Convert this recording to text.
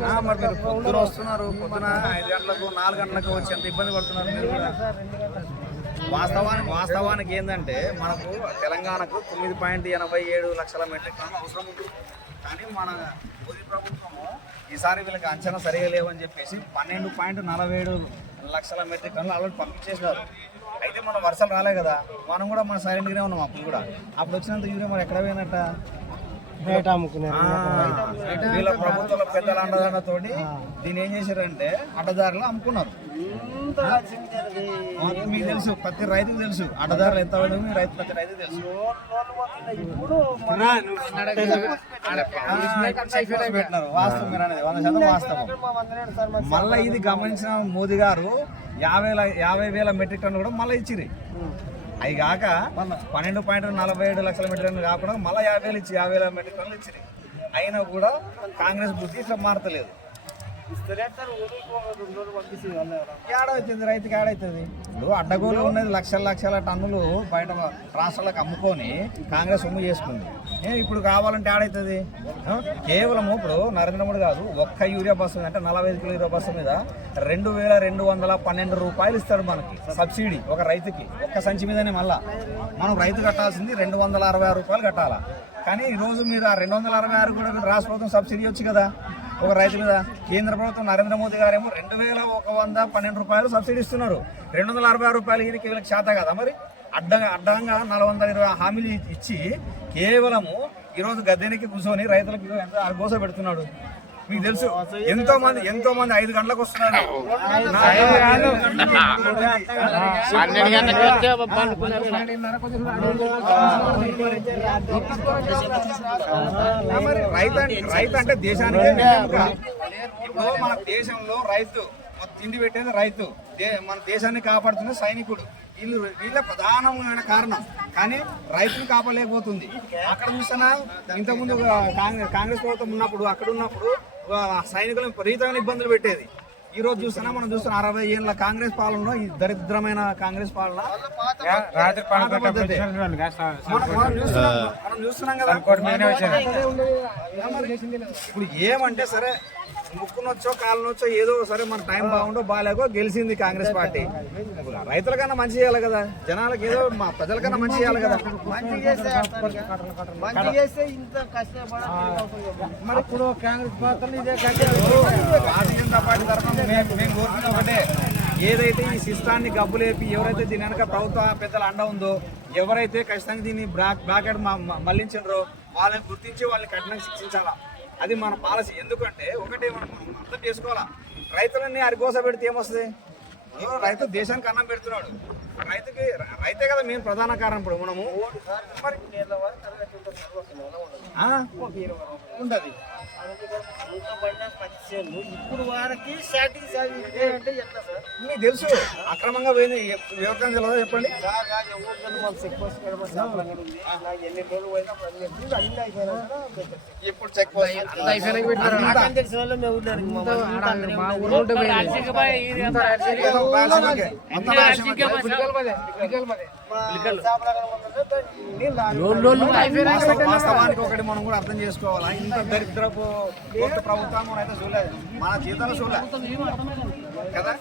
ఆ, మరి మీరు పొద్దున వస్తున్నారు పొద్దున ఐదు గంటలకు నాలుగు గంటలకు వచ్చి ఎంత ఇబ్బంది పడుతున్నారు మీరు కూడా? వాస్తవానికి వాస్తవానికి ఏంటంటే మనకు తెలంగాణకు తొమ్మిది పాయింట్ ఎనభై ఏడు లక్షల మెట్రిక్ టన్నులు అవసరం ఉంది. కానీ మన మోదీ ప్రభుత్వము ఈసారి వీళ్ళకి అంచనా సరిగా లేవని చెప్పేసి పన్నెండు పాయింట్ నలభై ఏడు లక్షల మెట్రిక్ టన్నులు ఆల్రెడీ పంపించేసినారు అయితే మనం వర్షాలు రాలే కదా? మనం కూడా మన సైలెంట్గానే ఉన్నాం అప్పుడు కూడా. అప్పుడు వచ్చినంత యూరియా మరి ఎక్కడ పోయినట్ట? బయట అమ్ముకున్నారు వీళ్ళ ప్రభుత్వాల పెద్దల అండదండతోటి దీన్ని ఏం చేశారంటే అడ్డదారులు అమ్ముకున్నారు. మీకు తెలుసు ప్రతి రైతుకు తెలుసు. అడ్డదారులు ఎంత పడిందో మీ రైతు ప్రతి రైతుకు తెలుసు. పెట్టినారు. వాస్తవం మీరు అనేది వంద శాతం వాస్తవం. మళ్ళీ ఇది గమనించిన మోదీ గారు యాభై యాభై వేల మెట్రిక్ టన్ను కూడా మళ్ళీ ఇచ్చిరి అవి కాక పన్నెండు పాయింట్ నలభై ఏడు లక్షల మెట్రిక్ టన్ను కాకుండా మళ్ళీ యాభై వేలు ఇచ్చి యాభై వేల మెట్రిక్ టన్నులు ఇచ్చిరి అయినా కూడా కాంగ్రెస్ బుద్ధి ఇట్లా మారతలేదు. ఏడవుతుంది రైతుకి ఏడవుతుంది? ఇప్పుడు అడ్డగోలు ఉన్నది లక్షల లక్షల టన్నులు బయట రాష్ట్రాలకు అమ్ముకొని కాంగ్రెస్ ఉమ్ము చేసుకుంది. ఏ ఇప్పుడు కావాలంటే ఏడవుతుంది? కేవలం ఇప్పుడు నరేంద్ర మోడీ కాదు ఒక్క యూరియా బస్సు అంటే నలభై ఐదు కిలో యూరియా బస్సు మీద రెండు వేల రెండు వందల పన్నెండు రూపాయలు ఇస్తాడు మనకి సబ్సిడీ ఒక రైతుకి. ఒక్క సంచి మీదనే మళ్ళా. మనం రైతు కట్టాల్సింది రెండు వందల అరవై ఆరు రూపాయలు కట్టాలా? కానీ ఈ రోజు మీద రెండు వందల అరవై ఆరు కూడా రాష్ట్ర ప్రభుత్వం సబ్సిడీ వచ్చు కదా? ఒక రైతు మీద కేంద్ర ప్రభుత్వం నరేంద్ర మోదీ గారేమో రెండు వేల ఒక వంద పన్నెండు రూపాయలు సబ్సిడీ ఇస్తున్నారు. రెండు వందల అరవై ఆరు రూపాయలు ఈయనకి వీళ్ళకి శాత కదా మరి? అడ్డంగా అడ్డంగా నాలుగు వందల ఇరవై హామీలు ఇచ్చి కేవలము ఈరోజు గద్దెనికి కూర్చొని రైతులకు ఎంత గోస పెడుతున్నాడు. మీకు తెలుసు ఎంతో మంది ఎంతో మంది ఐదు గంటలకు వస్తున్నారు. రైతు అంటే రైతు అంటే దేశానికి. ఇప్పుడు మన దేశంలో రైతు తిండి పెట్టేది రైతు. మన దేశాన్ని కాపాడుతున్న సైనికుడు. వీళ్ళు వీళ్ళ ప్రధానమైన కారణం కానీ రైతులు కాపలేకపోతుంది అక్కడ చూసినా ఇంతకుముందు కాంగ్రెస్ కాంగ్రెస్ ప్రభుత్వం ఉన్నప్పుడు అక్కడ ఉన్నప్పుడు ఆ, సైనికులను విపరీతమైన ఇబ్బందులు పెట్టేది. ఈ రోజు చూస్తున్నా మనం చూస్తున్న అరవై ఏళ్ళ కాంగ్రెస్ పాలనలో ఈ దరిద్రమైన కాంగ్రెస్ పాలన. మనం మనం చూస్తున్నాం మనం చూస్తున్నాం కదా ఇప్పుడు ఏమంటే సరే ముక్కునొచ్చో కాళ్ళనొచ్చో ఏదో సరే మన టైం బాగుండో బాగాలేకో గెలిచింది కాంగ్రెస్ పార్టీ. ఇప్పుడు రైతులకన్నా మంచి చేయాలి కదా జనాలకు ఏదో మా ప్రజలకన్నా మంచి చేయాలి కదా. మరి ఇప్పుడు కాంగ్రెస్ పార్టీ ఇదే భారతీయ జనతా పార్టీ తరఫున మేము మేము కోరుకునే ఒకటే. ఏదైతే ఈ సిస్టాన్ని గబ్బులేపి ఎవరైతే దీని వెనక ప్రభుత్వ పెద్దల అండ ఉందో ఎవరైతే ఖచ్చితంగా దీన్ని బ్లాక్ బ్లాకెట్ మళ్ళించారో వాళ్ళని గుర్తించి వాళ్ళని కఠినంగా శిక్షించాలా? అది మన పాలసీ. ఎందుకంటే ఒకటే మనం మనం అర్థం చేసుకోవాలా? రైతులన్నీ అరిగోస పెడితే ఏమొస్తుంది? రైతు దేశానికి అన్నం పెడుతున్నాడు. రైతుకి రైతే కదా మేము ప్రధాన కారణం ఇప్పుడు మనము? ఉండదు. ఇప్పుడు వారికి మీకు తెలుసు అక్రమంగా పోయింది ఎవరికైనా తెలియదా చెప్పండి ఎన్ని రోజులు పోయినా పని చెప్పి అన్ని అయిపోయినాక ఇప్పుడు చెక్ పోస్ట్ వాస్తవానికి ఒకటి మనం కూడా అర్థం చేసుకోవాలా? ఇంత దరిద్రపు ప్రభుత్వం అయితే చూడలేదు. మన జీతాలు చూడలేదు. కదా?